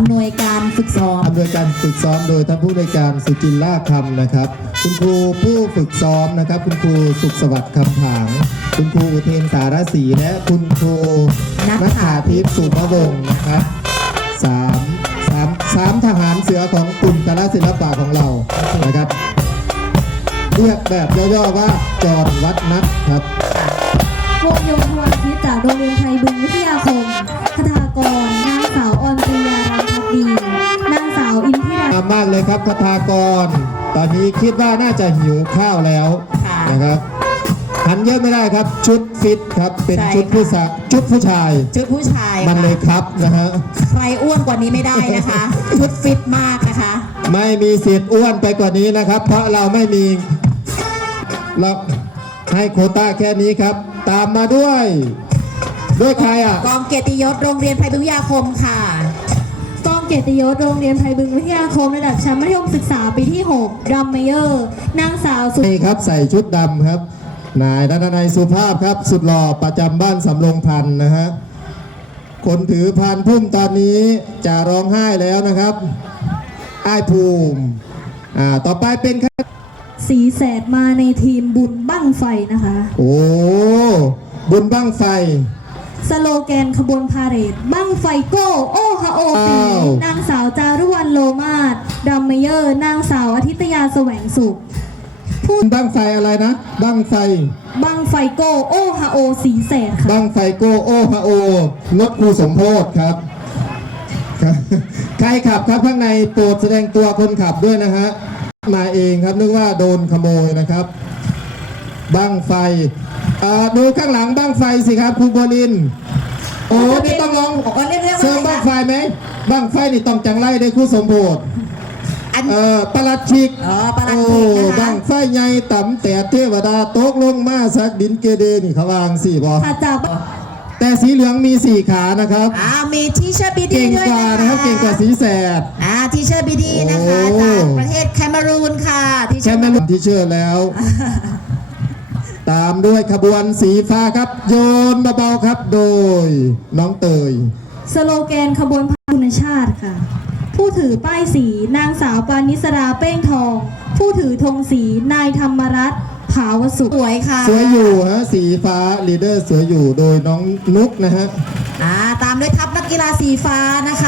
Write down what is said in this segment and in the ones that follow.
อำนวยการฝึกซ้อม อำนวยการฝึกซ้อมโดยท่านผู้ในวยการสุจินล่าคำนะครับ คุณครูผู้ฝึกซ้อมนะครับ คุณครูสุขสวัสดิ์คำผาง คุณครูอุเทนสารศรีและคุณครูนันัททธาธาทิทิพพย์ย์สุภวงศ์นะครับสามสามสามทหารเสือของกลุ่มคณะศิลปะของเรานะครับเรียกแบบย่อๆว่าจอดวัดนัดครับวงโยธวาทิตจากโรงเรียนไทยบึงวิทยาคมค เลยครับคทากร ตอนนี้คิดว่าน่าจะหิวข้าวแล้วค่ะนะครับหันเยอะไม่ได้ครับชุดฟิตครับเป็นใช่ ชุดผู้ค่ะชายชุดผู้ชาย ชุดผู้ชายมันค่ะเลยครับนะฮะใครอ้วนกว่านี้ไม่ได้นะคะชุดฟิตมากนะคะ ไม่มีสิทธิ์อ้วนไปกว่านี้นะครับ เพราะเราไม่มีเราให้โควต้าแค่นี้ครับ ตามมาด้วย ด้วยใครอะ กองเกียรติยศโรงเรียนไทยบึงวิทยาคมค่ะกอง เกียรติยศโรงเรียนไทยบึงวิทยาคมระดับชั้นมัธยมศึกษาปีที่ 6 รัมเมเยอร์ นางสาวสุนี่ครับใส่ชุดดำครับ นายนันทนายสุภาพครับ สุดหล่อประจำบ้านสำโรงพันธ์นะฮะ คนถือพานพุ่มตอนนี้จะร้องไห้แล้วนะครับ อ้ายภูมิ อ่า ต่อไปเป็นครับสีแสดมาในทีมบุญบั้งไฟนะคะ โอ้ บุญบ้างไฟ สโลแกนขบวนพาเหรดบั้งไฟโก้โอฮาโอสีอ้าว นางสาวจารุวรรณโลมาศรัมเมเยอร์ นางสาวอาทิตยาแสวงสุขบุญบ้างไฟอะไรนะบ้างไฟ บังไฟโก้โอฮาโอสีแสดค่ะบ้างไฟโกโอฮาโอรถครูสมโพธครับครับ ใครขับครับข้างในโปรดแสดงตัวคนขับด้วยนะฮะ มาเองครับนึกว่าโดนขโมยนะครับบ้างไฟอ่า ดูข้างหลังบ้างไฟสิครับครูบลินทร์โอ้นี่ต้องร้องบอกว่าเรียกเรียกว่าเชิงอะไรบ้างคะไฟไหมบ้างไฟนี่ต้องจังไรได้ครูสมโพธอันเอ่อประหลัดชิกอ๋อประหลัดโอ้ขิกนะคะบ้างไฟใหญ่ต่ำแต่เทวดาตกลงมาสักดินเกเดนี่เขาวางสี่บอถัดจากแต่สีเหลืองมีสี่ขานะครับอ่ามีทีเชอร์บีดีเก่งด้วยกว่านะคะนะครับเก่งกว่าสีแสดอ่าทีเชอร์บีดีนะคะโอ้จากประเทศแคนารูนค่ะทีเชอใช่ร์ไหมลุงที่เชื่อแล้ว ตามด้วยขบวนสีฟ้าครับ โยนเบาๆครับโดยน้องเตย สโลแกนขบวนพาคุณชาติค่ะ ผู้ถือป้ายสีนางสาวปานิสราเป้งทอง ผู้ถือธงสีนายธรรมรัตน์ผาวสุขสวยค่ะสวยอยู่ฮะสีฟ้าลีดเดอร์สวยอยู่โดยน้องนุกนะฮะอ่าตามด้วยทัพนักกีฬาสีฟ้านะคะอ่า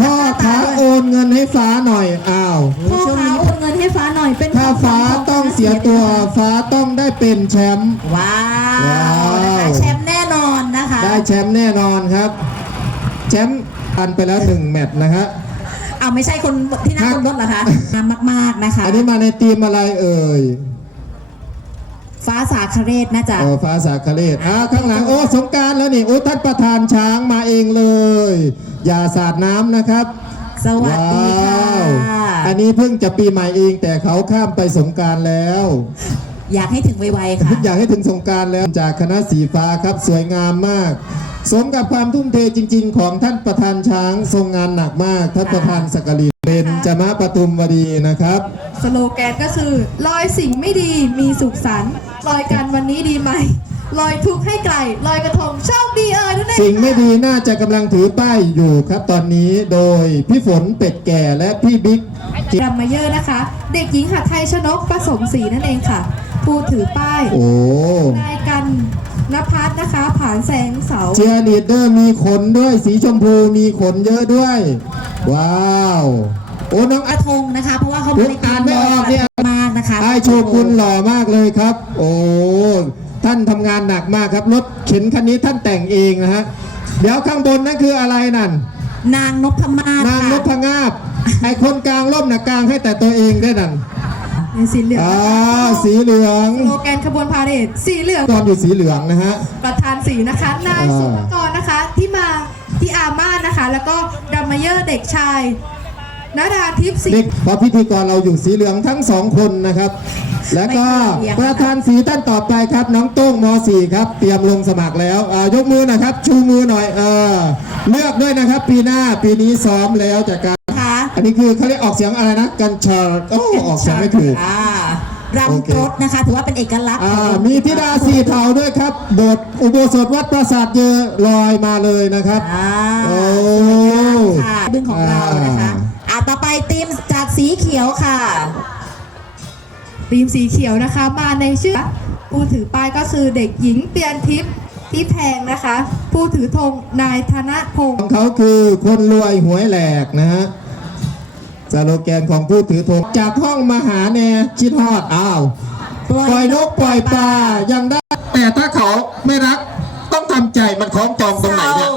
พ่อค้าโอนเงินให้ฟ้าหน่อย อ้าวพ่อค้าโอนเงินให้ฟ้าหน่อยเป็นถ้าฟ้าต้องเสียตัว ฟ้าต้องได้เป็นแชมป์ว้าวว้าวนะคะแชมป์แน่นอนนะคะ ได้แชมป์แน่นอนครับ แชมป์อันไปแล้วหนึ่งแมตช์นะฮะอ้าวไม่ใช่คนที่นั่งบนรถเหรอคะงามมาก ๆ นะคะ อันนี้มาในทีมอะไรเอ่ย ฟ้าสาคเรศน่าจะโอ้ฟ้าสาคเลศอ่าข้างหลังโอ้สงกรารแล้วนี่โอ้ท่านประธานช้างมาเองเลย อย่าสาดน้ำนะครับสวัสดีค่ะว้าวอันนี้เพิ่งจะปีใหม่เองแต่เขาข้ามไปสงกรารแล้ว อยากให้ถึงไวๆค่ะ อยากให้ถึงสงกรารแล้วจากคณะสีฟ้าครับสวยงามมาก สมกับความทุ่มเทจริง ๆ ของท่านประธานช้างทรงงานหนักมากท่านประธานสกลิน เป็นจมาปทุมวดีนะครับ สโลแกนก็คือลอยสิ่งไม่ดีมีสุขสันต์ลอยกันวันนี้ดีไหมลอยทุกข์ให้ไกลลอยกระทงโชคดีเอ่ยนั่นเองสิ่งไม่ดีน่าจะกำลังถือป้ายอยู่ครับตอนนี้โดยพี่ฝนเป็ดแก่และพี่บิ๊กรัมมาเยอร์นะคะ เด็กหญิงหัดไทยชนกประสมศรีนั่นเองค่ะ ผู้ถือป้ายโอ้นายกัน นภัสนะคะ ผ่านแสงเสาเชียร์ลีดเดอร์มีขนด้วย สีชมพูมีขนเยอะด้วย ว้าว โอ้น้องกระทงนะคะ เพราะว่าเขาผมอ่านไม่ออกเนี่ยมากนะคะไอโชกุนหล่อมากเลยครับ โอ้ท่านทำงานหนักมากครับรถเข็นคันนี้ท่านแต่งเองนะฮะเดี๋ยวข้างบนนั่นคืออะไรนั่น นางนพมาศนางนค่ะพงาบไอคนกลางร่มนะกลางให้แต่ตัวเองได้นั่น ในสีเหลืองอ่าสีเหลืองสโลแกนขบวนพาเหรดสีเหลือง ตอนอยู่สีเหลืองนะฮะ ประธานสีนะคะนายอ่าสุภกรนะคะที่มาที่อาม่านะคะ แล้วก็รัมมาเยอร์เด็กชายนาดาทิพย์ศรีเด็กเพราะพิธีกรเราอยู่สีเหลืองทั้งสองคนนะครับ แล้วก็ประธานสีท่านต่อไปครับ น้องโต้งม .4 ครับ เตรียมลงสมัครแล้วอ่ายกมือหนะครับ ชูมือหน่อยเออเลือกด้วยนะครับ ปีหน้าปีนี้ซ้อมแล้วจากการนะคะ อันนี้คือเขาเรียกออกเสียงอะไรนะ กันชาโอ้ออกเสียงไม่ถูก อ่าโอเครำรถนะคะ ถือว่าเป็นเอกลักษณ์อ่าของมีธิดาสีเทาด้วยครับโบสถ์อุโบสถวัดปราสาทเยอลอยมาเลยนะครับ อ่าโอ้ ค่ะบึ้งของเรานะคะอะต่อไปทีมจากสีเขียวค่ะทีมสีเขียวนะคะมาในชื่อผู้ถือป้ายก็คือเด็กหญิงเปียนทิพย์ที่แพงนะคะ ผู้ถือธงนายธนพงศ์ของเขาคือคนรวยหวยแหลกนะฮะ สโลแกนของผู้ถือธงจากห้องมหาแนชิดฮอดอ้าวปล่อยปล่อยนกปล่อยปลายังได้ แต่ถ้าเขาไม่รัก ต้องทำใจมันคล้องจองตรงไหนเนี่ย